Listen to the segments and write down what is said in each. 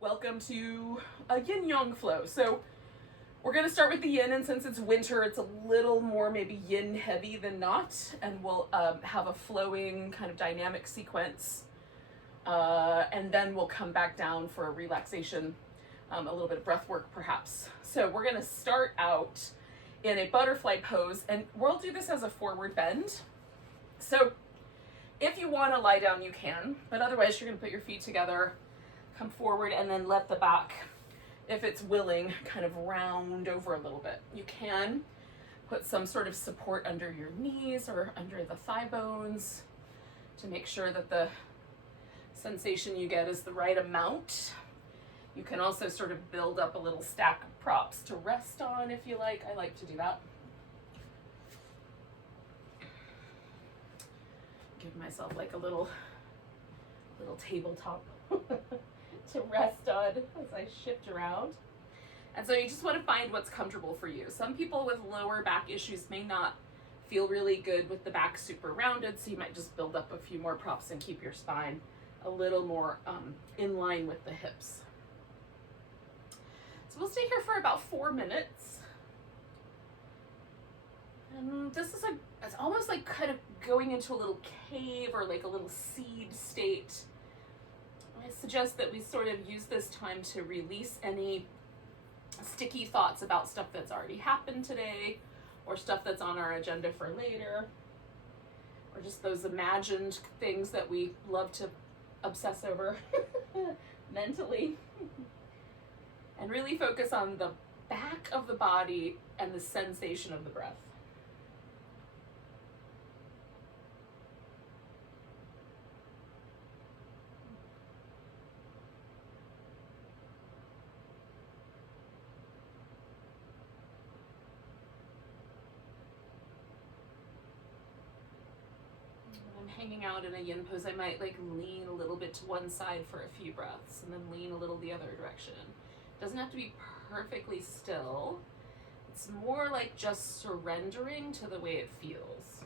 Welcome to a yin yang flow. So we're going to start with the yin, and since it's winter, it's a little more maybe yin heavy than not, and we'll have a flowing kind of dynamic sequence, and then we'll come back down for a relaxation, a little bit of breath work perhaps. So we're going to start out in a butterfly pose, and we'll do this as a forward bend. So if you want to lie down, you can, but otherwise you're going to put your feet together, come forward, and then let the back, if it's willing, kind of round over a little bit. You can put some sort of support under your knees or under the thigh bones to make sure that the sensation you get is the right amount. You can also sort of build up a little stack of props to rest on if you like. I like to do that. Give myself like a little tabletop to rest on as I shift around. And so you just want to find what's comfortable for you. Some people with lower back issues may not feel really good with the back super rounded, so you might just build up a few more props and keep your spine a little more in line with the hips. So we'll stay here for about 4 minutes. And this is it's almost like kind of going into a little cave or like a little seed state. I suggest that we sort of use this time to release any sticky thoughts about stuff that's already happened today, or stuff that's on our agenda for later, or just those imagined things that we love to obsess over mentally. And really focus on the back of the body and the sensation of the breath. Hanging out in a yin pose, I might like lean a little bit to one side for a few breaths and then lean a little the other direction. It doesn't have to be perfectly still. It's more like just surrendering to the way it feels.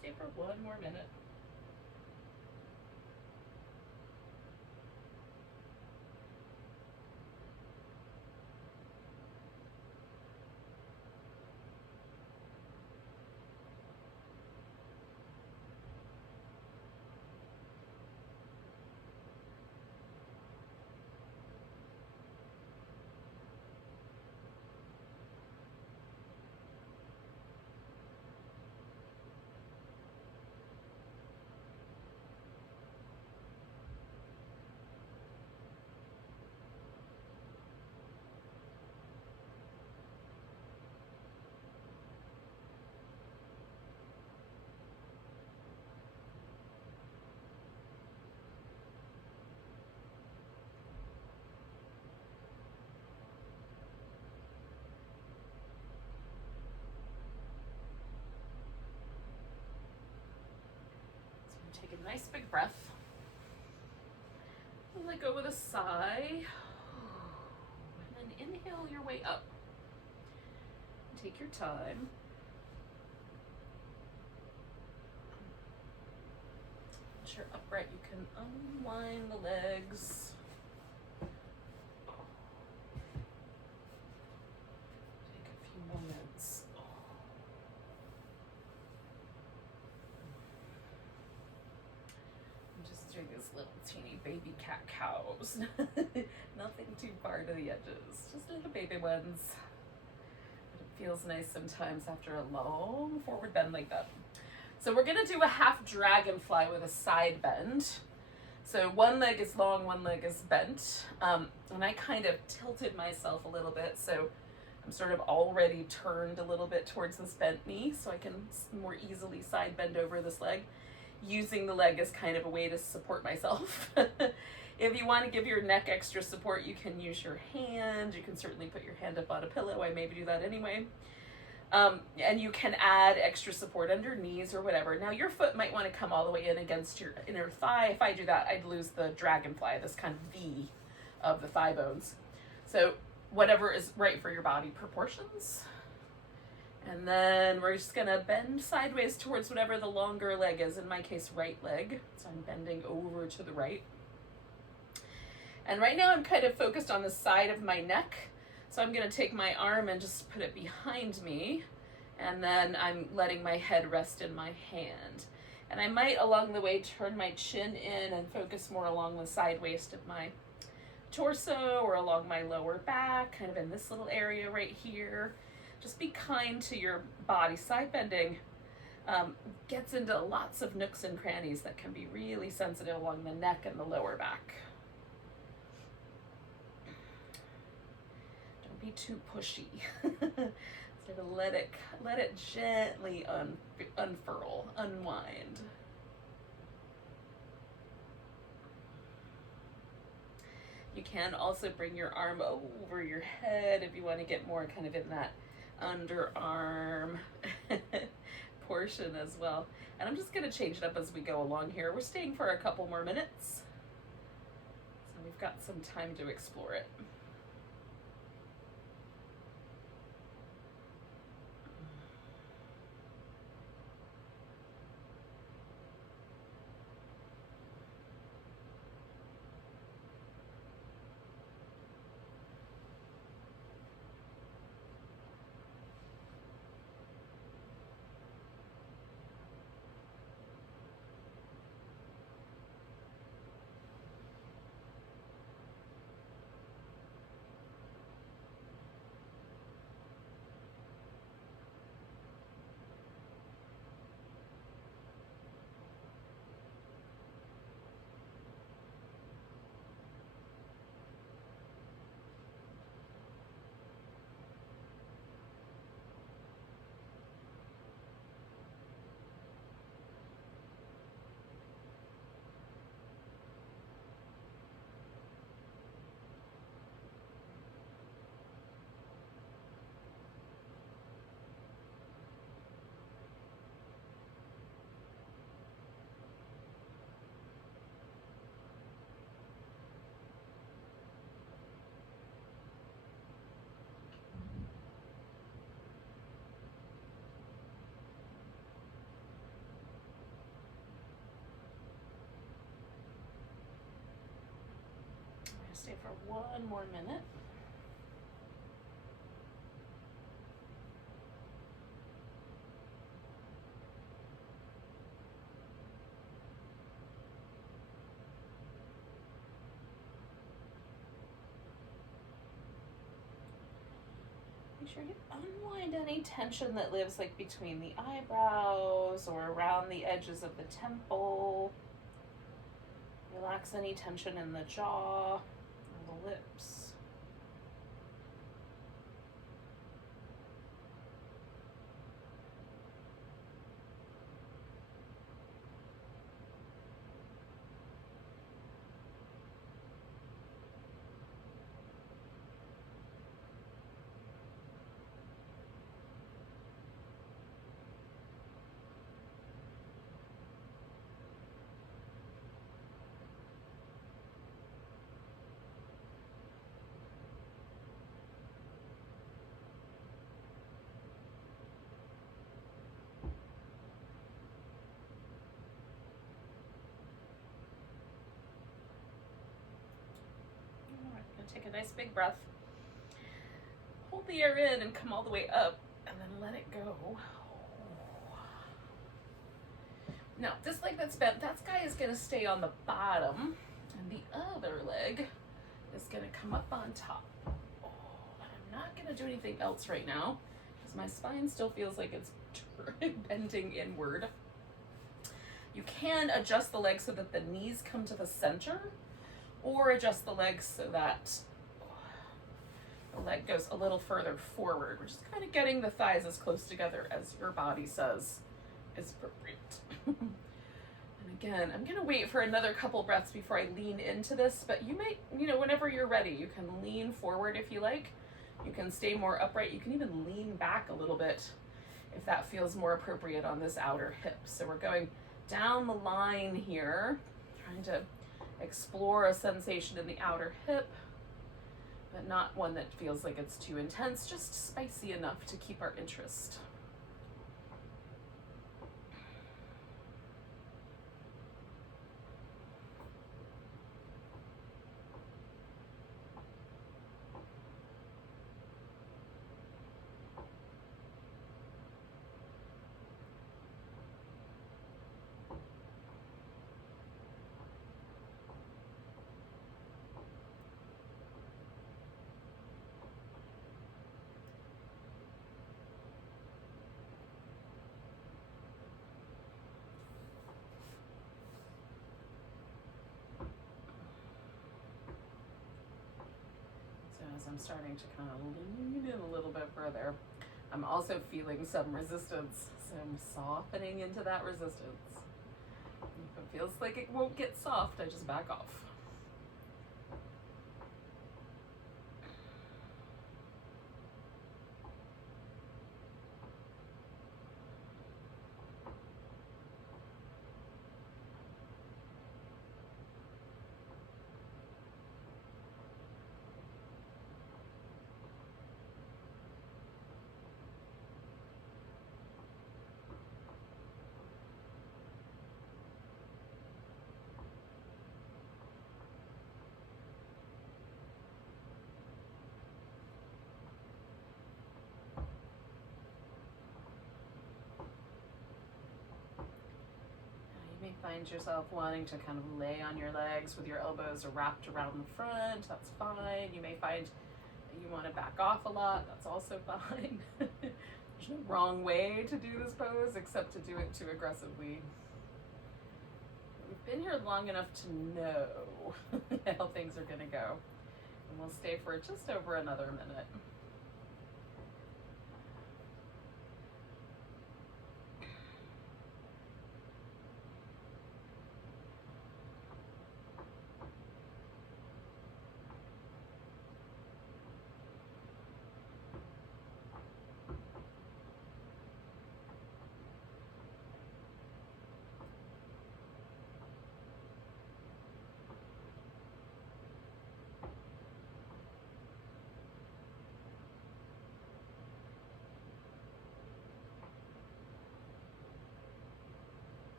Stay for 1 more minute. nice big breath. Let go with a sigh. And then inhale your way up. Take your time. Once you're upright, you can unwind the legs. Take a few moments. I'm just doing these little teeny baby cat cows. Nothing too far to the edges, just little baby ones. But it feels nice sometimes after a long forward bend like that. So we're gonna do a half dragonfly with a side bend. So one leg is long, one leg is bent. And I kind of tilted myself a little bit, so I'm sort of already turned a little bit towards this bent knee, so I can more easily side bend over this leg, using the leg as kind of a way to support myself. If you want to give your neck extra support, you can use your hand. You can certainly put your hand up on a pillow. I maybe do that anyway. And you can add extra support under knees or whatever. Now your foot might want to come all the way in against your inner thigh. If I do that, I'd lose the dragonfly, this kind of V of the thigh bones. So whatever is right for your body proportions. And then we're just gonna bend sideways towards whatever the longer leg is, in my case, right leg. So I'm bending over to the right. And right now I'm kind of focused on the side of my neck. So I'm gonna take my arm and just put it behind me. And then I'm letting my head rest in my hand. And I might along the way turn my chin in and focus more along the side waist of my torso or along my lower back, kind of in this little area right here. Just be kind to your body. Side bending gets into lots of nooks and crannies that can be really sensitive along the neck and the lower back. Don't be too pushy. Sort of let it gently unfurl, unwind. You can also bring your arm over your head if you want to get more kind of in that underarm portion as well. And I'm just going to change it up as we go along here. We're staying for a couple more minutes, so we've got some time to explore it. Stay for one more minute. Make sure you unwind any tension that lives like between the eyebrows or around the edges of the temple. Relax any tension in the jaw or the lips. a nice big breath. Hold the air in and come all the way up, and then let it go. Now, this leg that's bent, that guy is going to stay on the bottom, and the other leg is going to come up on top. I'm not going to do anything else right now, because my spine still feels like it's bending inward. You can adjust the legs so that the knees come to the center, or adjust the legs so that the leg goes a little further forward. We're just kind of getting the thighs as close together as your body says is appropriate. And again, I'm gonna wait for another couple breaths before I lean into this, but you might, whenever you're ready, you can lean forward if you like. You can stay more upright. You can even lean back a little bit if that feels more appropriate on this outer hip. So we're going down the line here, trying to explore a sensation in the outer hip, but not one that feels like it's too intense, just spicy enough to keep our interest. As I'm starting to kind of lean in a little bit further, I'm also feeling some resistance, so I'm softening into that resistance. If it feels like it won't get soft, I just back off. You may find yourself wanting to kind of lay on your legs with your elbows wrapped around the front. That's fine. You may find that you want to back off a lot. That's also fine. There's no wrong way to do this pose except to do it too aggressively. We've been here long enough to know how things are going to go. And we'll stay for just over another minute.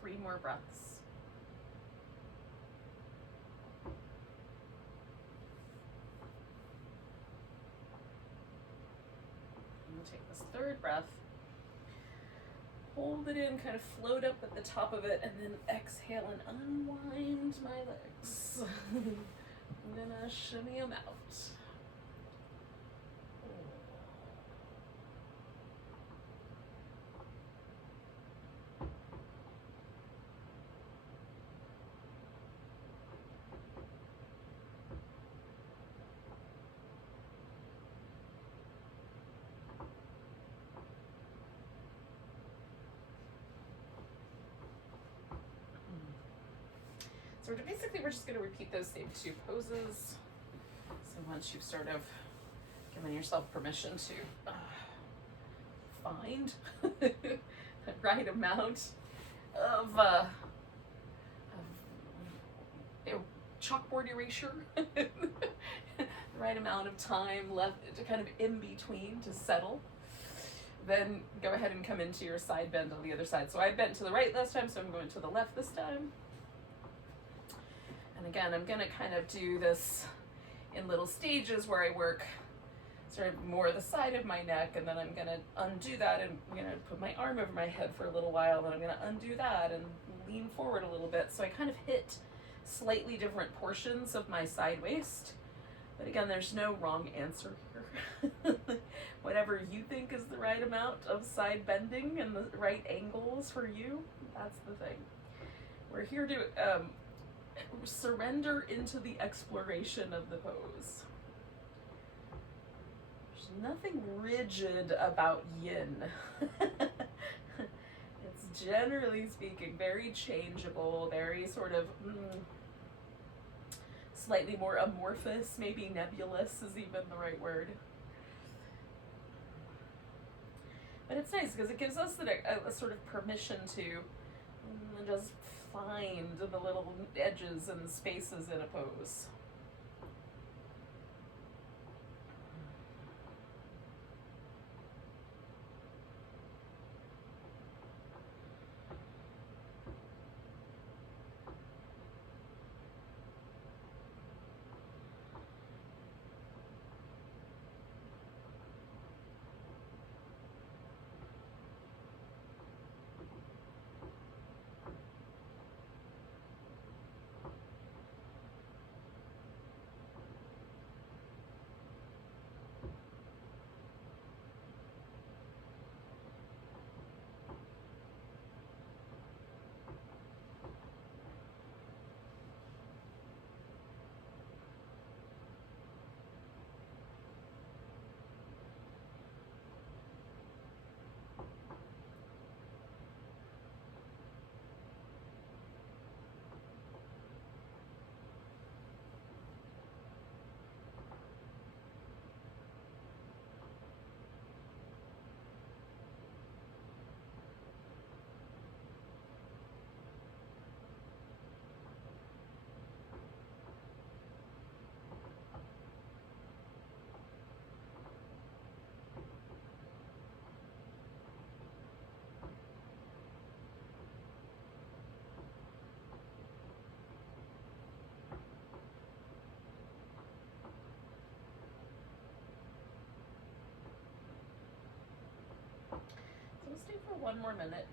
Three more breaths. And we'll take this third breath. Hold it in, kind of float up at the top of it, and then exhale and unwind my legs. I'm gonna shimmy them out. So basically we're just going to repeat those same two poses. So once you've sort of given yourself permission to find the right amount of chalkboard erasure. The right amount of time left to kind of in between to settle. Then go ahead and come into your side bend on the other side. So I bent to the right last time, so I'm going to the left this time. And again, I'm gonna kind of do this in little stages where I work sort of more the side of my neck, and then I'm gonna undo that, and I'm gonna put my arm over my head for a little while, and I'm gonna undo that and lean forward a little bit. So I kind of hit slightly different portions of my side waist. But again, there's no wrong answer here. Whatever you think is the right amount of side bending and the right angles for you, that's the thing. We're here to surrender into the exploration of the pose. There's nothing rigid about yin. It's generally speaking very changeable, very sort of slightly more amorphous, maybe nebulous is even the right word. But it's nice because it gives us a sort of permission to just find the little edges and spaces in a pose. So we'll stay for one more minute.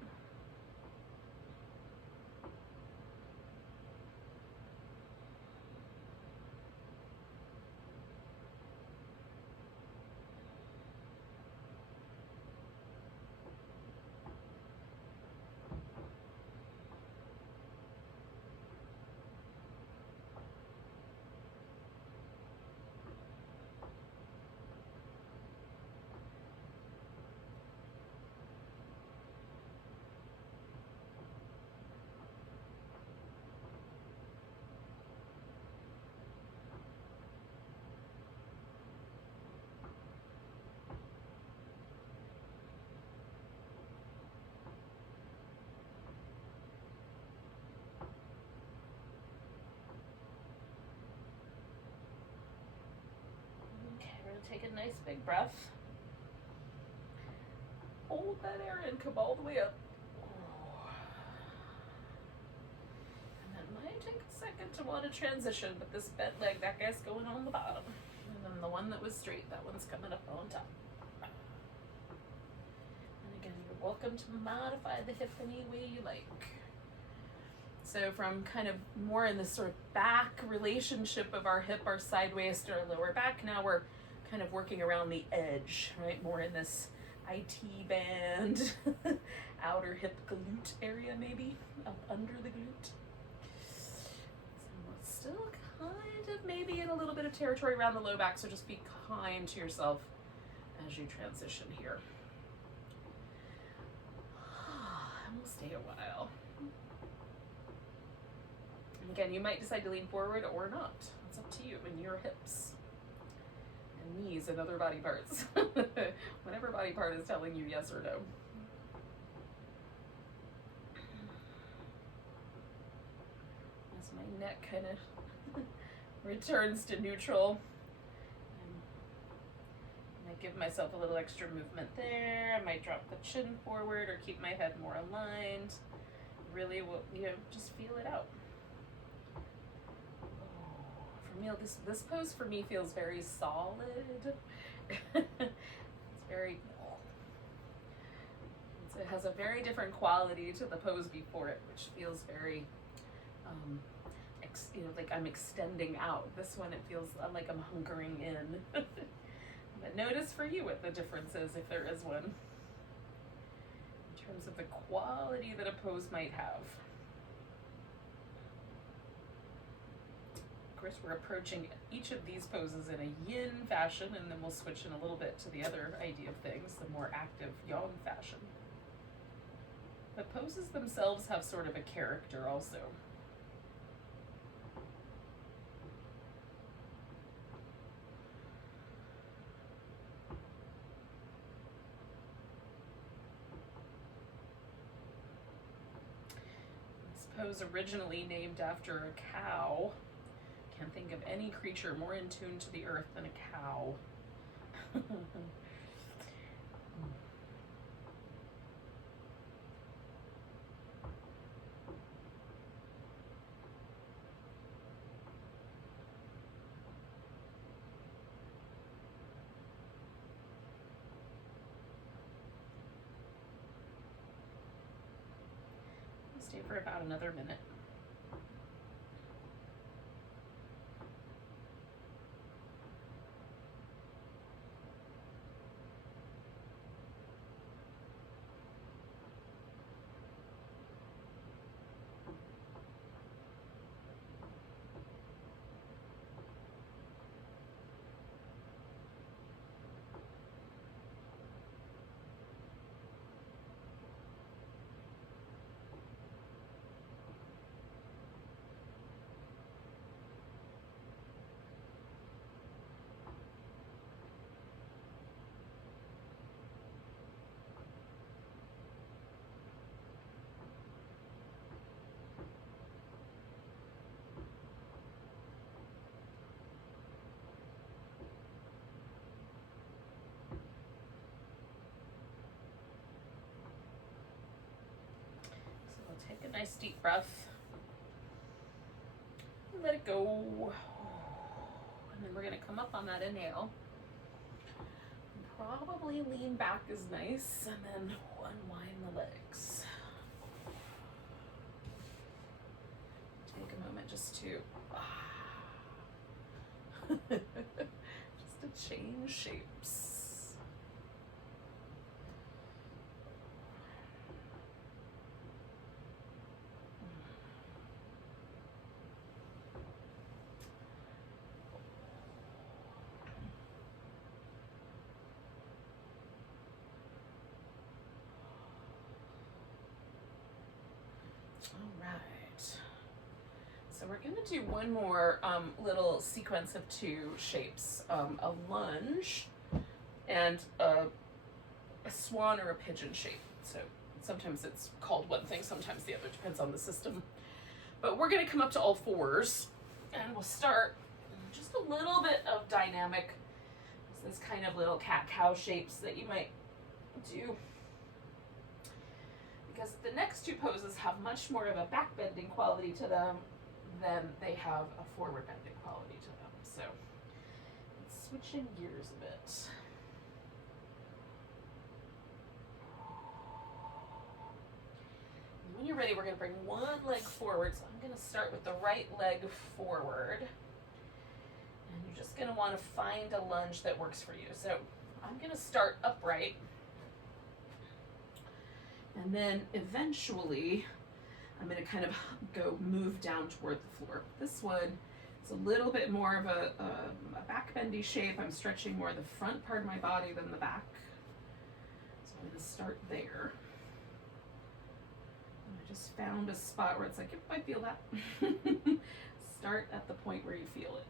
Take a nice big breath. Hold that air in, come all the way up. And then it might take a second to want to transition, but this bent leg, that guy's going on the bottom. And then the one that was straight, that one's coming up on top. And again, you're welcome to modify the hip any way you like. So from kind of more in this sort of back relationship of our hip, our side waist, our lower back, now we're kind of working around the edge, right? More in this IT band, outer hip glute area maybe, up under the glute. So still kind of maybe in a little bit of territory around the low back, so just be kind to yourself as you transition here. And we'll stay a while. And again, you might decide to lean forward or not. It's up to you and your hips. Knees and other body parts. Whatever body part is telling you yes or no. As my neck kind of returns to neutral. I might give myself a little extra movement there. I might drop the chin forward or keep my head more aligned. Really, just feel it out. For me, this pose for me feels very solid. It's very. It has a very different quality to the pose before it, which feels very, like I'm extending out. This one, it feels like I'm hunkering in. But notice for you what the difference is, if there is one, in terms of the quality that a pose might have. Of course, we're approaching each of these poses in a yin fashion, and then we'll switch in a little bit to the other idea of things, the more active yang fashion. The poses themselves have sort of a character also. This pose originally named after a cow. Can't think of any creature more in tune to the earth than a cow. Stay for about another minute. Take a nice deep breath and let it go. And then we're going to come up on that inhale. Probably lean back is nice, and then unwind the legs. Take a moment just to just to change shapes. All right, so we're going to do one more little sequence of two shapes, a lunge and a swan or a pigeon shape. So sometimes it's called one thing, sometimes the other, depends on the system. But we're going to come up to all fours, and we'll start just a little bit of dynamic, this kind of little cat-cow shapes that you might do. Because the next two poses have much more of a back-bending quality to them than they have a forward-bending quality to them. So it's switching gears a bit. When you're ready, we're going to bring one leg forward. So I'm going to start with the right leg forward. And you're just going to want to find a lunge that works for you. So I'm going to start upright. And then eventually, I'm going to kind of move down toward the floor. This one is a little bit more of a back bendy shape. I'm stretching more the front part of my body than the back. So I'm going to start there. And I just found a spot where it's like, yep, I feel that. Start at the point where you feel it.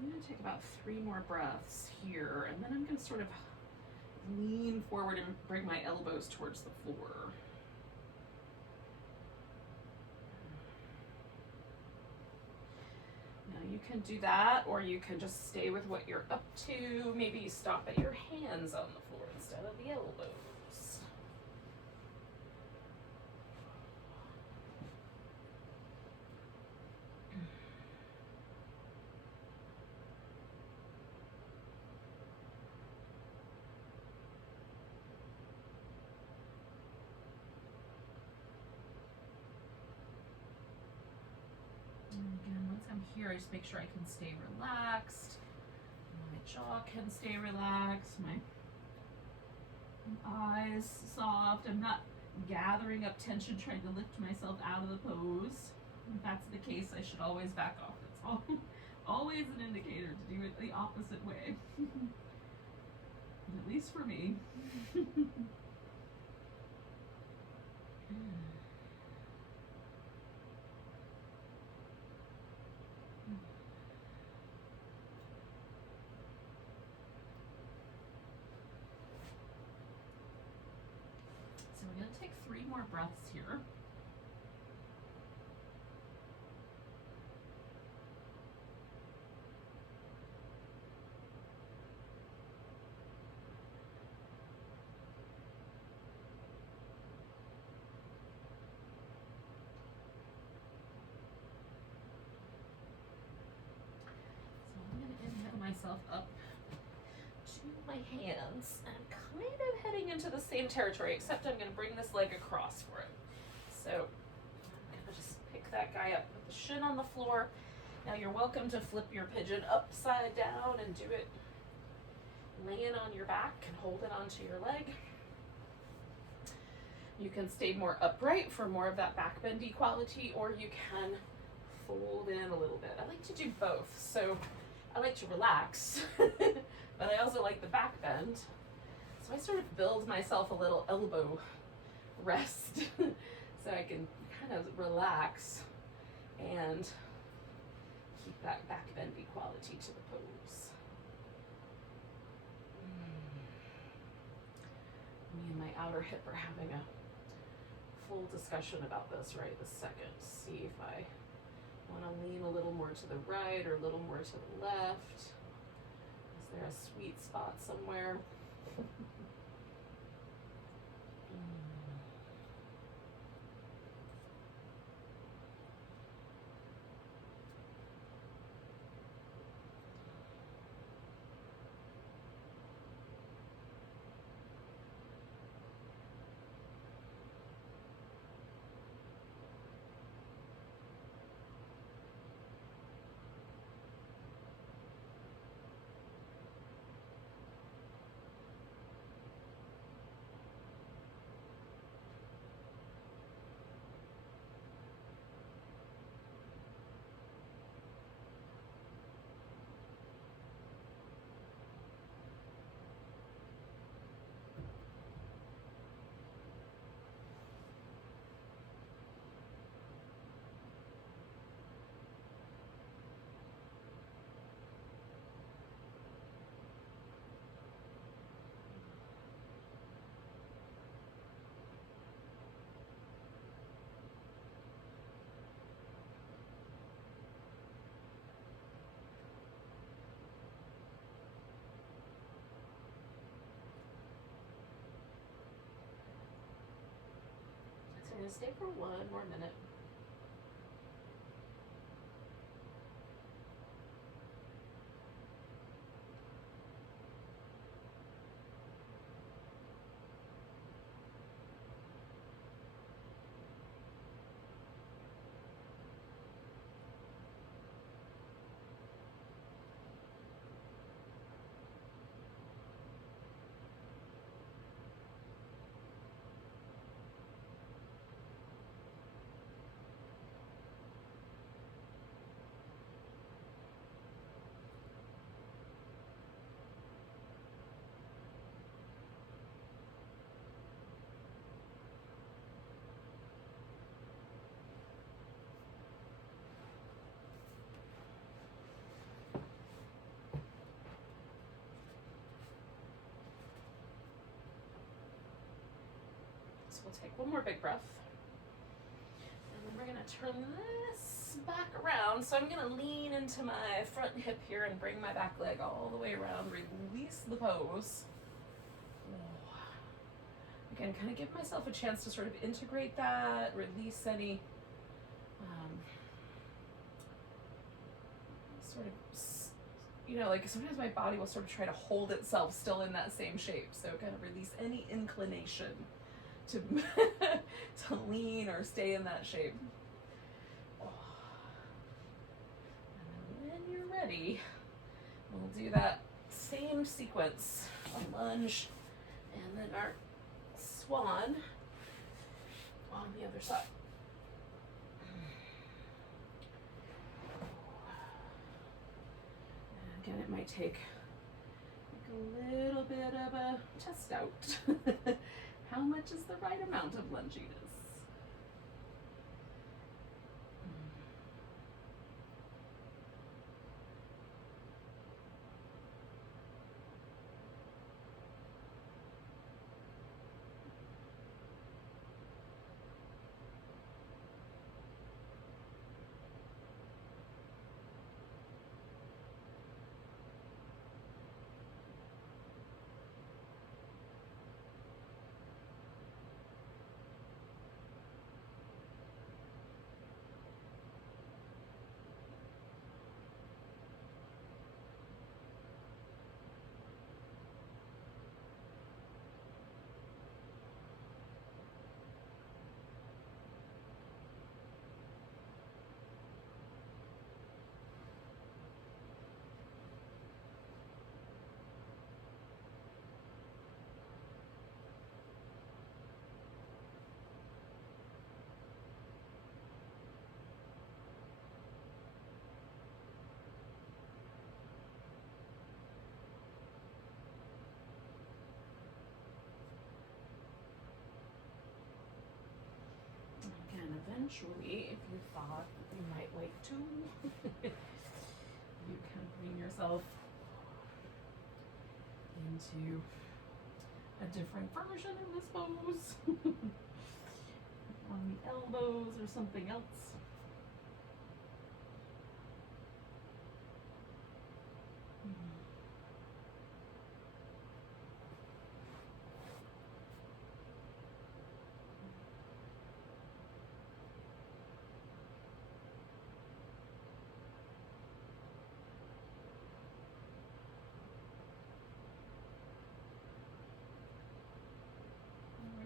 I'm going to take about 3 more breaths here, and then I'm going to sort of lean forward and bring my elbows towards the floor. Now you can do that, or you can just stay with what you're up to. Maybe you stop at your hands on the floor instead of the elbows. And again, once I'm here, I just make sure I can stay relaxed. My jaw can stay relaxed. My eyes soft. I'm not gathering up tension, trying to lift myself out of the pose. If that's the case, I should always back off. It's always an indicator to do it the opposite way. At least for me. So we're going to take 3 more breaths here. So I'm going to inhale myself up to my hands, and I'm kind of heading into the same territory, except I'm going to bring this leg across for it. So I'm going to just pick that guy up, put the shin on the floor. Now you're welcome to flip your pigeon upside down and do it laying on your back and hold it onto your leg. You can stay more upright for more of that back bendy quality, or you can fold in a little bit. I like to do both. So I like to relax, but I also like the back bend. So I sort of build myself a little elbow rest so I can kind of relax and keep that back bendy quality to the pose. Me and my outer hip are having a full discussion about this right this second. See if I want to lean a little more to the right or a little more to the left. Is there a sweet spot somewhere? So I'm going to stay for 1 more minute. So we'll take one more big breath. And then we're gonna turn this back around. So I'm gonna lean into my front hip here and bring my back leg all the way around, release the pose. Again, kind of give myself a chance to sort of integrate that, release any sort of, you know, like sometimes my body will sort of try to hold itself still in that same shape. So kind of release any inclination to, to lean or stay in that shape. And then when you're ready, we'll do that same sequence, a lunge, and then our swan on the other side. And again, it might take a little bit of a test out. How much is the right amount of lunginess? Eventually, if you thought that you might like to, you can bring yourself into a different version of this pose on the elbows or something else.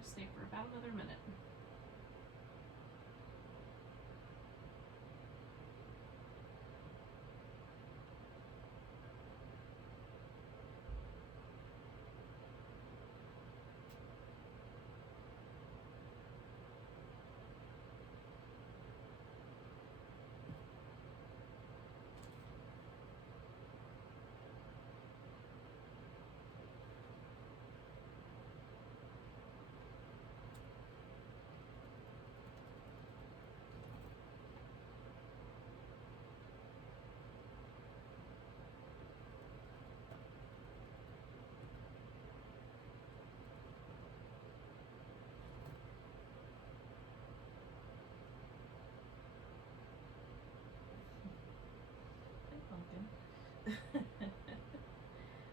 Stay for about another minute.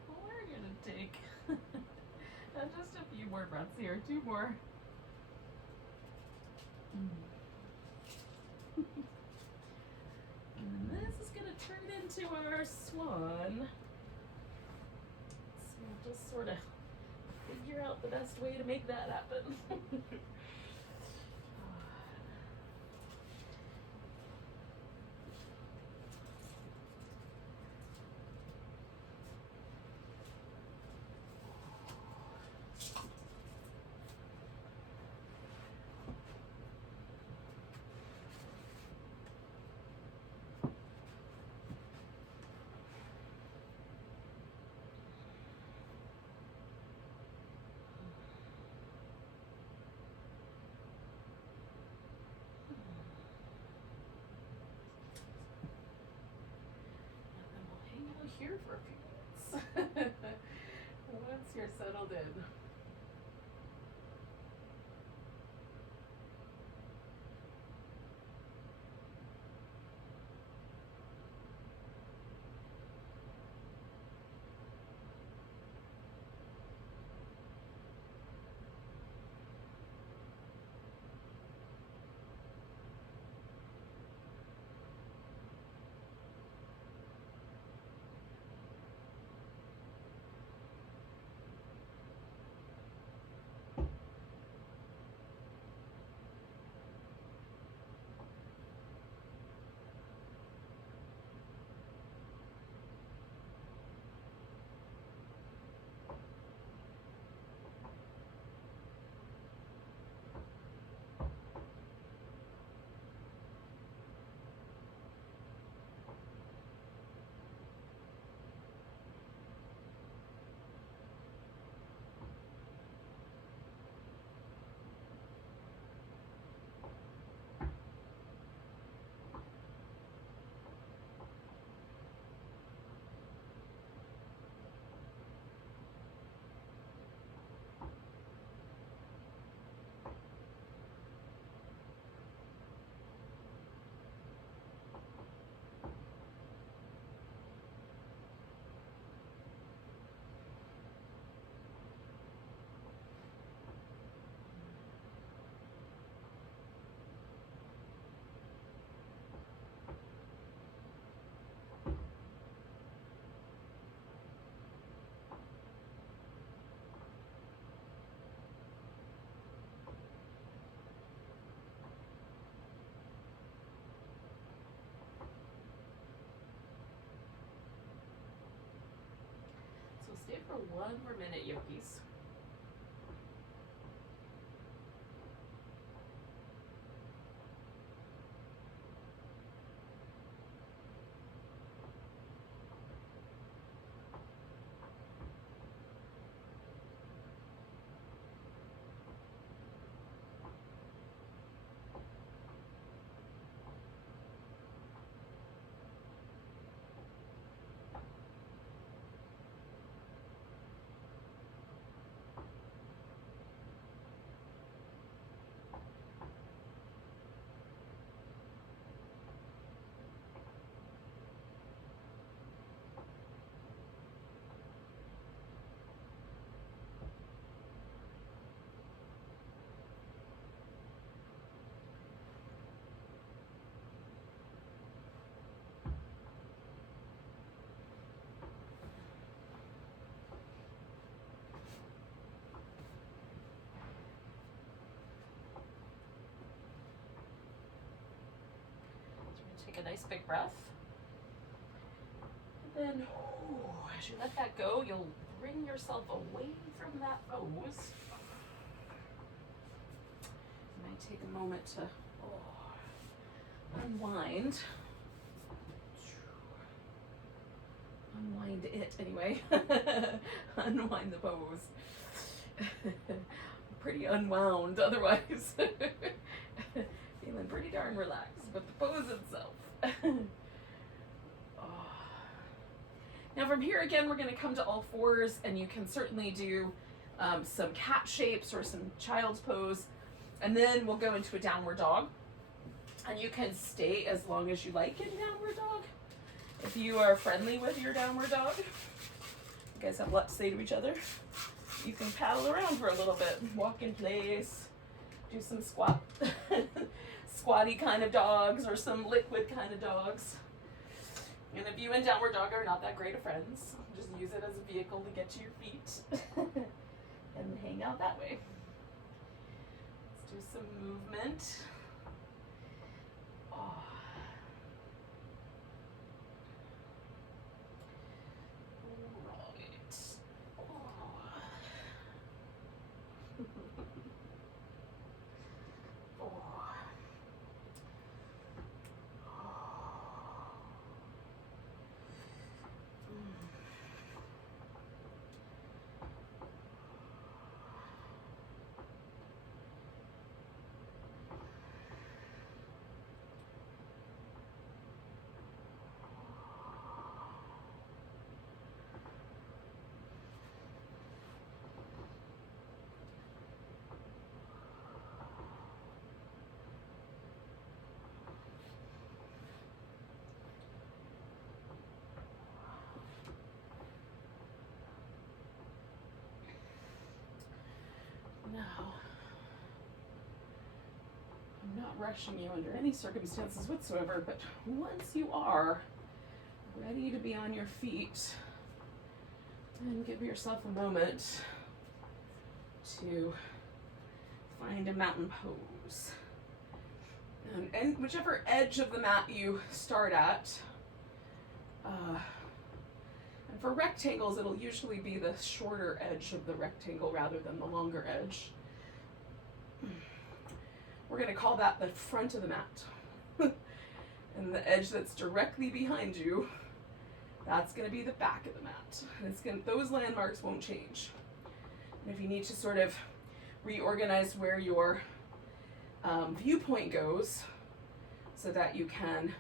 We're gonna take just a few more breaths here, 2 more. And this is gonna turn into our swan. So we'll just sort of figure out the best way to make that happen. Here for a few minutes. Once you're settled in. Stay for one more minute, yogis. Take a nice big breath. And then, as you let that go, you'll bring yourself away from that pose. You might take a moment to unwind. Unwind it, anyway. Unwind the pose. Pretty unwound otherwise. Feeling pretty darn relaxed, but the pose itself. Now from here again, we're going to come to all fours, and you can certainly do some cat shapes or some child's pose, and then we'll go into a downward dog, and you can stay as long as you like in downward dog. If you are friendly with your downward dog, you guys have a lot to say to each other. You can paddle around for a little bit, walk in place, do some squatty kind of dogs or some liquid kind of dogs. And if you and downward dog are not that great of friends, just use it as a vehicle to get to your feet and hang out that way. Let's do some movement. Now, I'm not rushing you under any circumstances whatsoever, but once you are ready to be on your feet, then give yourself a moment to find a mountain pose. And whichever edge of the mat you start at, and for rectangles, it'll usually be the shorter edge of the rectangle rather than the longer edge. We're going to call that the front of the mat. And the edge that's directly behind you, that's going to be the back of the mat. And those landmarks won't change. And if you need to sort of reorganize where your viewpoint goes so that you can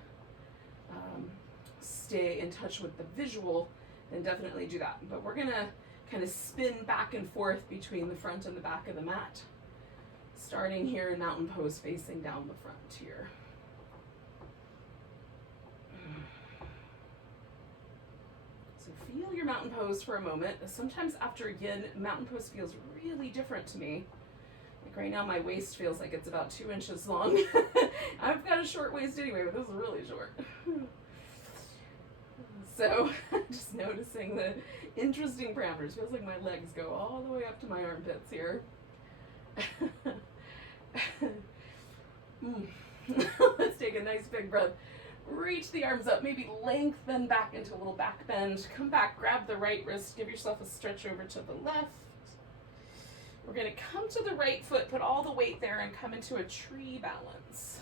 stay in touch with the visual, then definitely do that. But we're gonna kind of spin back and forth between the front and the back of the mat, starting here in mountain pose, facing down the front here. So feel your mountain pose for a moment. Sometimes after yin, mountain pose feels really different to me. Like right now my waist feels like it's about 2 inches long. I've got a short waist anyway, but this is really short. So just noticing the interesting parameters. Feels like my legs go all the way up to my armpits here. Let's take a nice big breath. Reach the arms up, maybe lengthen back into a little back bend. Come back, grab the right wrist, give yourself a stretch over to the left. We're gonna come to the right foot, put all the weight there, and come into a tree balance.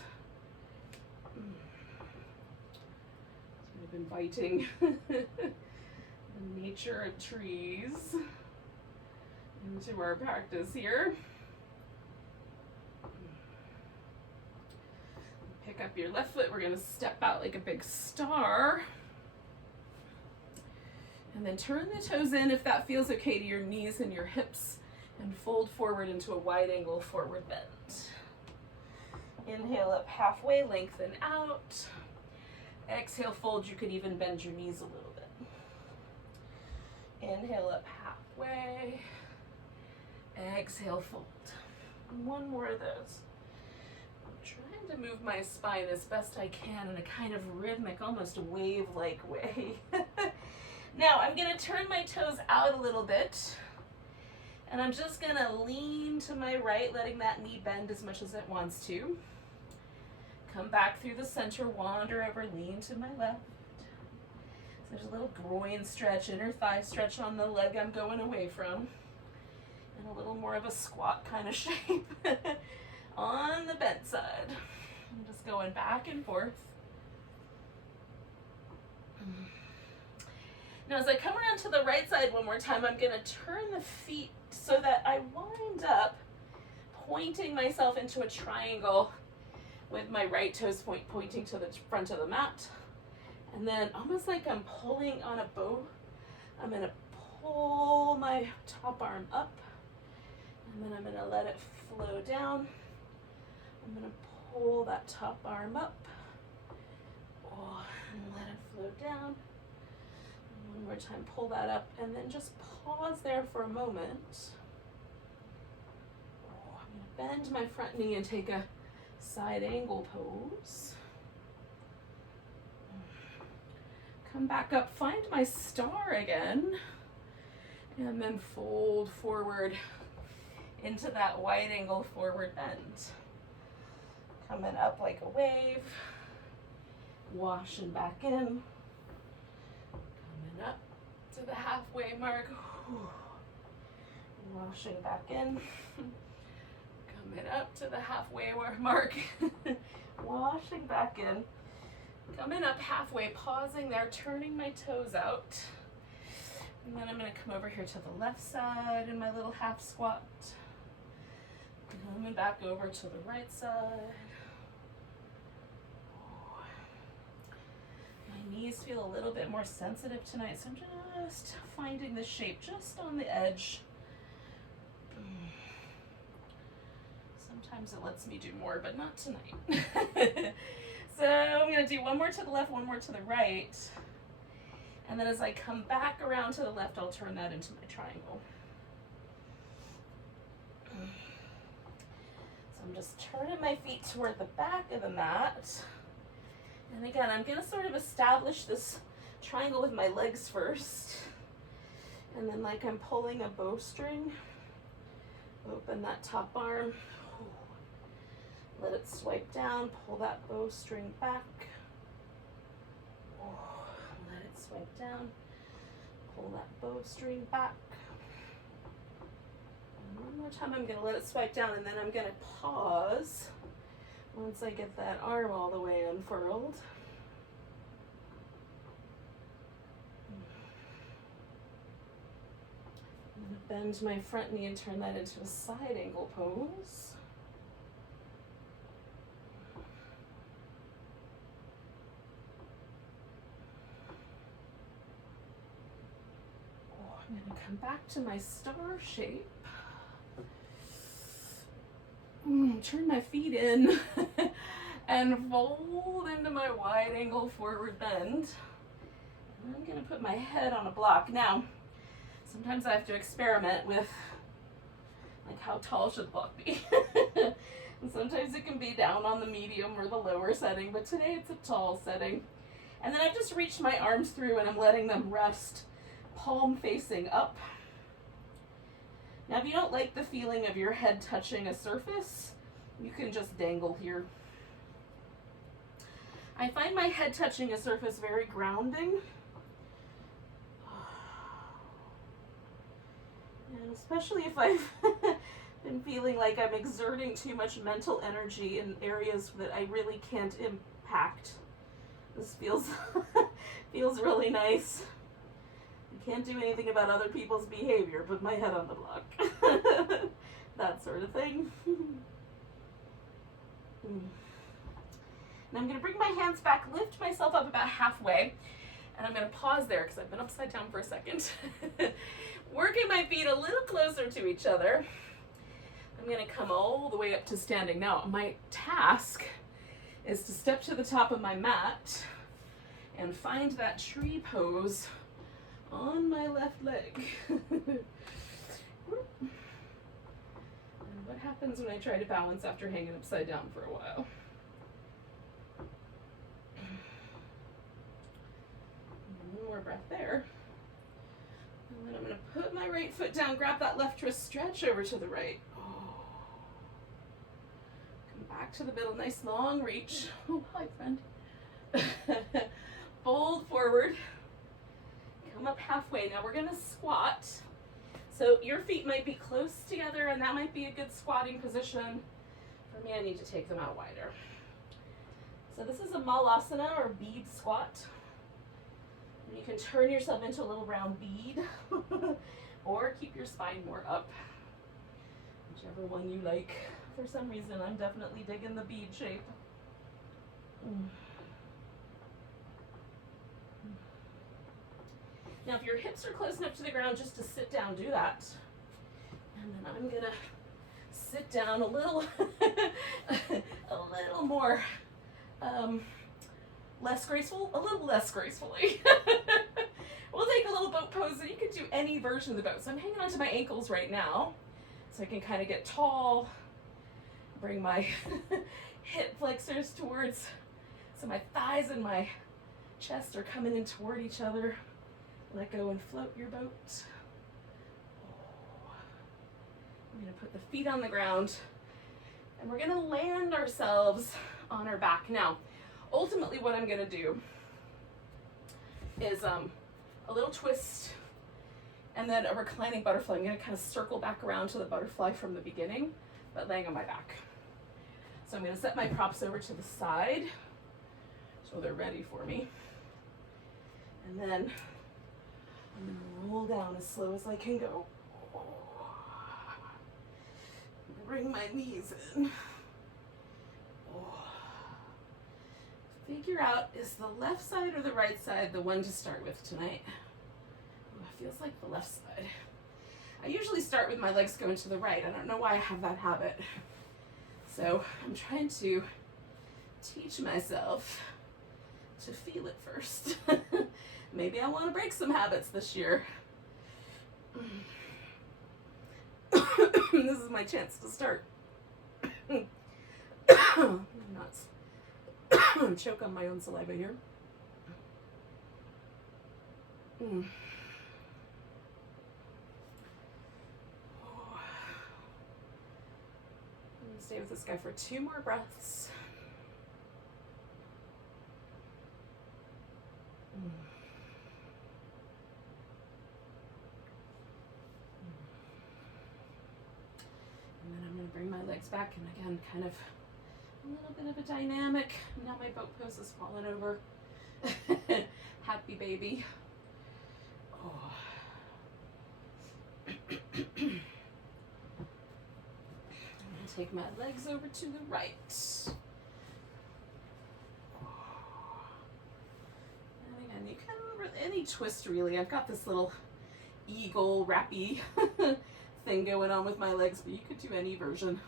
Sort of inviting the nature of trees into our practice here. Pick up your left foot, we're gonna step out like a big star. And then turn the toes in if that feels okay to your knees and your hips, and fold forward into a wide angle forward bend. Inhale up halfway, lengthen out. Exhale, fold, you could even bend your knees a little bit. Inhale up halfway. Exhale, fold. One more of those. To move my spine as best I can in a kind of rhythmic, almost wave-like way. Now I'm going to turn my toes out a little bit, and I'm just going to lean to my right, letting that knee bend as much as it wants to. Come back through the center, wander over, lean to my left. So there's a little groin stretch, inner thigh stretch on the leg I'm going away from, and a little more of a squat kind of shape on the bent side. I'm just going back and forth. Now as I come around to the right side one more time, I'm going to turn the feet so that I wind up pointing myself into a triangle with my right toes pointing to the front of the mat. And then almost like I'm pulling on a bow, I'm going to pull my top arm up, and then I'm going to let it flow down. I'm going to pull that top arm up, and let it flow down. And one more time, pull that up, and then just pause there for a moment. I'm going to bend my front knee and take a side angle pose. Come back up, find my star again, and then fold forward into that wide angle forward bend. Coming up like a wave, washing back in, coming up to the halfway mark, washing back in, coming up to the halfway mark, washing back in, coming up halfway, pausing there, turning my toes out, and then I'm going to come over here to the left side in my little half squat, coming back over to the right side. My knees feel a little bit more sensitive tonight, so I'm just finding the shape just on the edge. Sometimes it lets me do more, but not tonight. So I'm going to do one more to the left, one more to the right. And then as I come back around to the left, I'll turn that into my triangle. So I'm just turning my feet toward the back of the mat. And again, I'm going to sort of establish this triangle with my legs first. And then like I'm pulling a bowstring, open that top arm. Let it swipe down, pull that bowstring back. Let it swipe down, pull that bowstring back. And one more time, I'm going to let it swipe down, and then I'm going to pause once I get that arm all the way unfurled. I'm going to bend my front knee and turn that into a side angle pose. I'm going to come back to my star shape. Turn my feet in and fold into my wide angle forward bend. And I'm going to put my head on a block. Now, sometimes I have to experiment with like how tall should the block be. And sometimes it can be down on the medium or the lower setting, but today it's a tall setting. And then I've just reached my arms through and I'm letting them rest, palm facing up. Now if you don't like the feeling of your head touching a surface, you can just dangle here. I find my head touching a surface very grounding. And especially if I've been feeling like I'm exerting too much mental energy in areas that I really can't impact. This feels feels really nice. I can't do anything about other people's behavior, put my head on the block. That sort of thing. And I'm going to bring my hands back, lift myself up about halfway, and I'm going to pause there because I've been upside down for a second. Working my feet a little closer to each other. I'm going to come all the way up to standing. Now, my task is to step to the top of my mat and find that tree pose on my left leg. And what happens when I try to balance after hanging upside down for a while? One more breath there. And then I'm going to put my right foot down, grab that left wrist, stretch over to the right. Come back to the middle, nice long reach. Oh, hi friend. Fold forward. Come up halfway. Now we're going to squat. So your feet might be close together and that might be a good squatting position. For me, I need to take them out wider. So this is a malasana or bead squat. You can turn yourself into a little round bead or keep your spine more up. Whichever one you like. For some reason, I'm definitely digging the bead shape. Now, if your hips are close enough to the ground just to sit down, do that. And then I'm gonna sit down a little, a little more, less graceful, a little less gracefully. We'll take a little boat pose, and you can do any version of the boat. So I'm hanging onto my ankles right now, so I can kind of get tall, bring my hip flexors towards, so my thighs and my chest are coming in toward each other. Let go and float your boat. I'm going to put the feet on the ground, and we're going to land ourselves on our back. Now, ultimately what I'm going to do is a little twist and then a reclining butterfly. I'm going to kind of circle back around to the butterfly from the beginning, but laying on my back. So I'm going to set my props over to the side so they're ready for me. And then I'm going to roll down as slow as I can go. Bring my knees in. Figure out, is the left side or the right side the one to start with tonight? It feels like the left side. I usually start with my legs going to the right. I don't know why I have that habit. So I'm trying to teach myself to feel it first. Maybe I want to break some habits this year. This is my chance to start. Nuts. Choke on my own saliva here. I'm gonna stay with this guy for 2 more breaths. And then I'm going to bring my legs back, and again, kind of a little bit of a dynamic. Now my boat pose has fallen over. Happy baby. Oh. I'm going to take my legs over to the right. And again, you can, any twist really. I've got this little eagle wrappy thing going on with my legs, but you could do any version.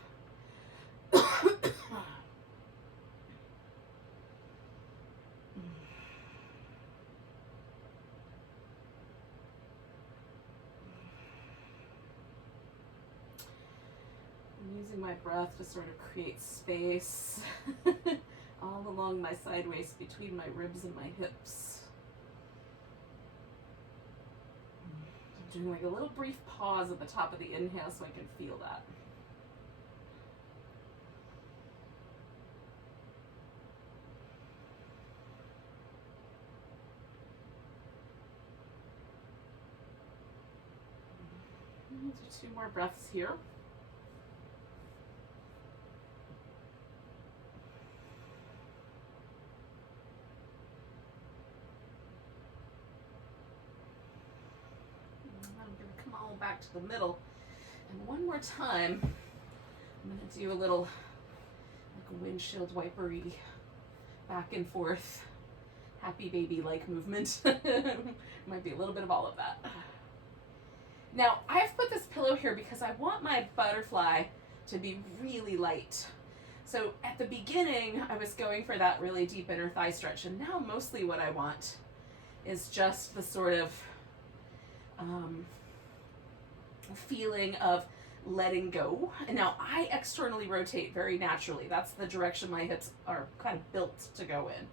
Using my breath to sort of create space all along my side waist between my ribs and my hips. I'm doing like a little brief pause at the top of the inhale so I can feel that. Do 2 more breaths here. And I'm going to come all back to the middle. And one more time, I'm going to do a little like a windshield wipery back and forth, happy baby-like movement. Might be a little bit of all of that. Now, I've put this pillow here because I want my butterfly to be really light. So at the beginning, I was going for that really deep inner thigh stretch, and now mostly what I want is just the sort of feeling of letting go. And now I externally rotate very naturally. That's the direction my hips are kind of built to go in.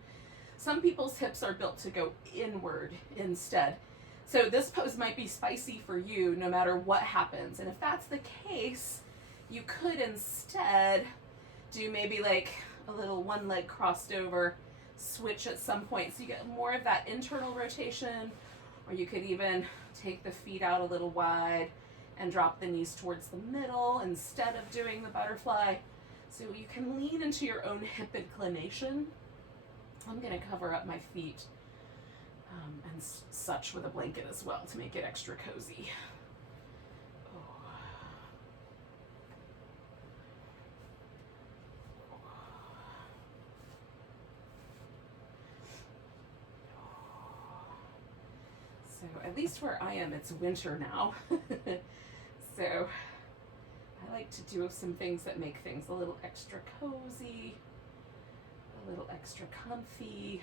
Some people's hips are built to go inward instead. So this pose might be spicy for you no matter what happens. And if that's the case, you could instead do maybe like a little one leg crossed over switch at some point. So you get more of that internal rotation, or you could even take the feet out a little wide and drop the knees towards the middle instead of doing the butterfly. So you can lean into your own hip inclination. I'm gonna cover up my feet and such with a blanket as well to make it extra cozy. So at least where I am, it's winter now. So I like to do some things that make things a little extra cozy, a little extra comfy.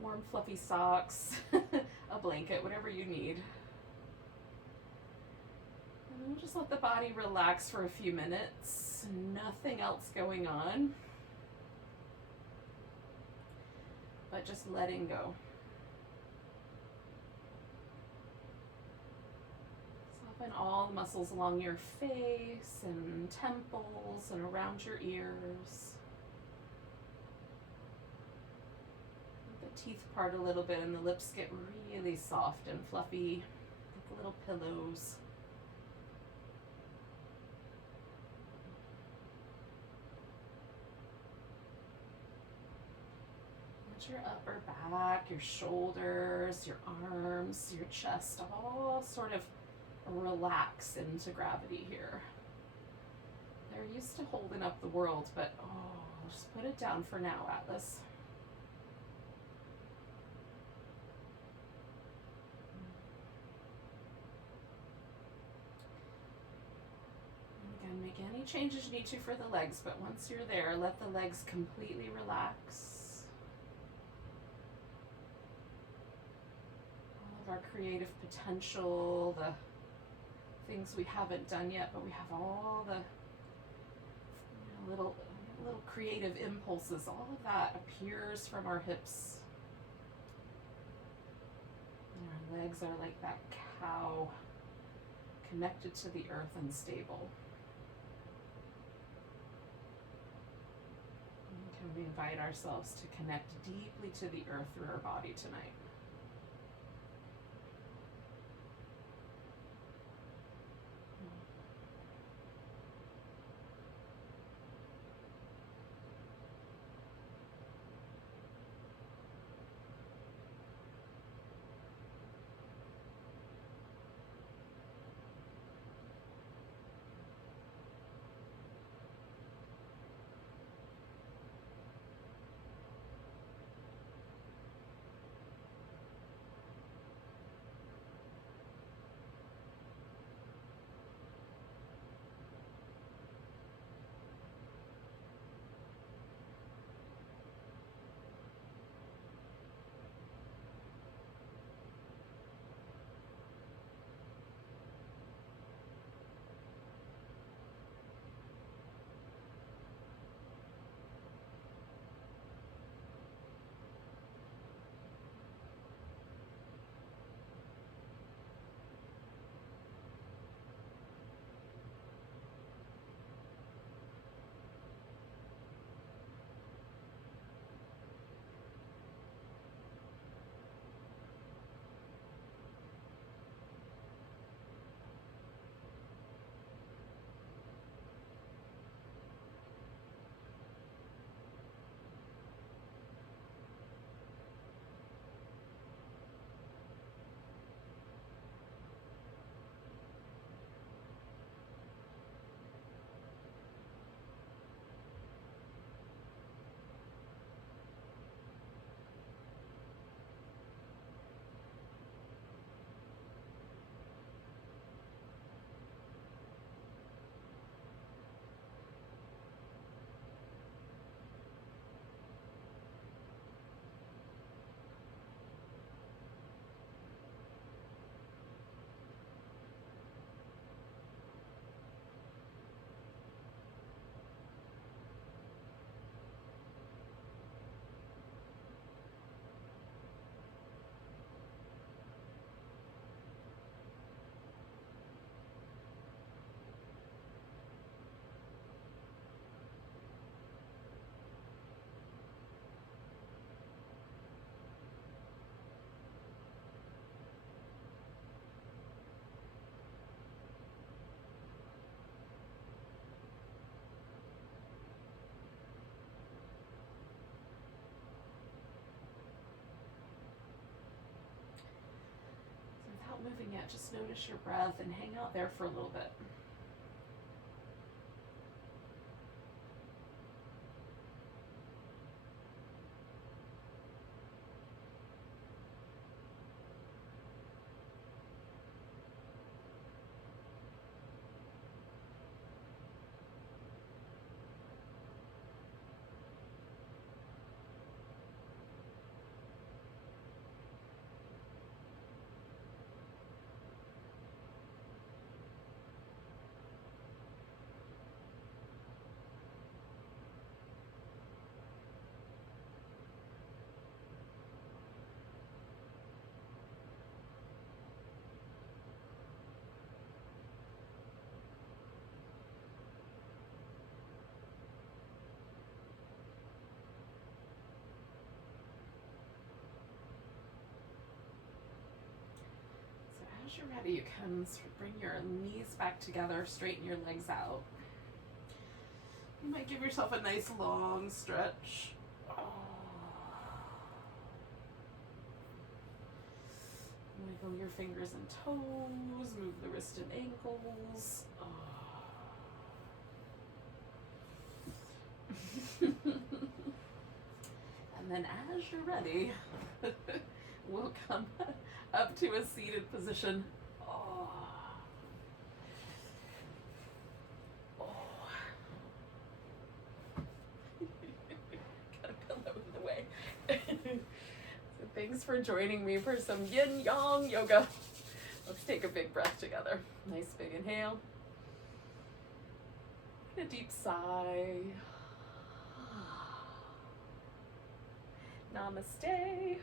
Warm fluffy socks, a blanket, whatever you need. And we'll just let the body relax for a few minutes. Nothing else going on, but just letting go. Soften all the muscles along your face and temples and around your ears. Teeth part a little bit and the lips get really soft and fluffy, like little pillows. Let your upper back, your shoulders, your arms, your chest all sort of relax into gravity here. They're used to holding up the world, but just put it down for now, Atlas. Make any changes you need to for the legs, but once you're there, let the legs completely relax. All of our creative potential, the things we haven't done yet, but we have all the little creative impulses, all of that appears from our hips. And our legs are like that cow connected to the earth and stable. We invite ourselves to connect deeply to the earth through our body tonight. not moving yet. Just notice your breath and hang out there for a little bit. As you're ready, you can sort of bring your knees back together, straighten your legs out. You might give yourself a nice long stretch. Wiggle your fingers and toes, move the wrist and ankles. And then as you're ready, we'll come up to a seated position. Got a pillow in the way. So thanks for joining me for some yin yang yoga. Let's take a big breath together. Nice big inhale. And a deep sigh. Namaste.